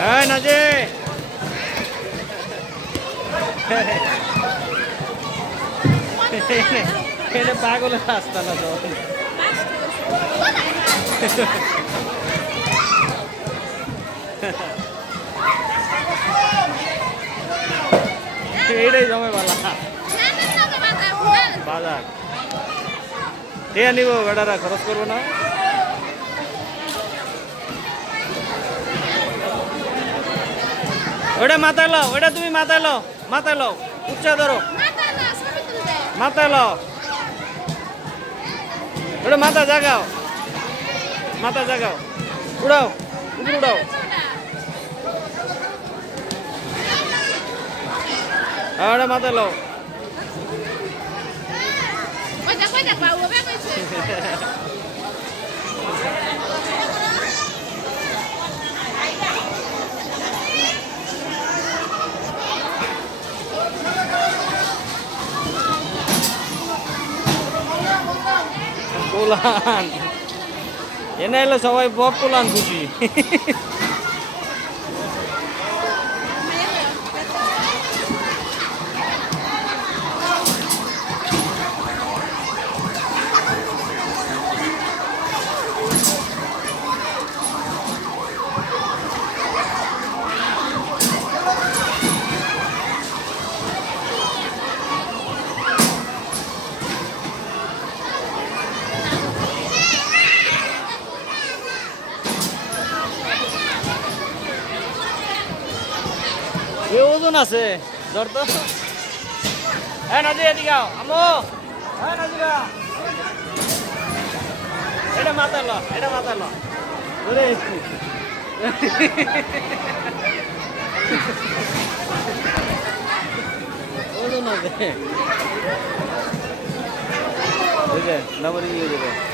হ্যাঁ না যে এটা পাগলের রাস্তা না তো এইটাই জমে বালা বাজার ঠিক নিব বেটারা খরচ করবো না ওটা মাথায় লো ওটা তুমি মাথায় লো উচ্চা ধরো মাথায় লো ওটা মাথা জাগাও উড়াও উপরে উড়াও ওটা মাথায় লো পোলান এনে এলে সবাই বক পোলান খুশি এ ওজন আছে ধর তো হ্যাঁ নাজি এদিকে আও আমো হ্যাঁ নাজিরা এটা মাথা ল ধরে একটু ওজন আছে বুঝলেন নাম্বার দিয়ে দেবে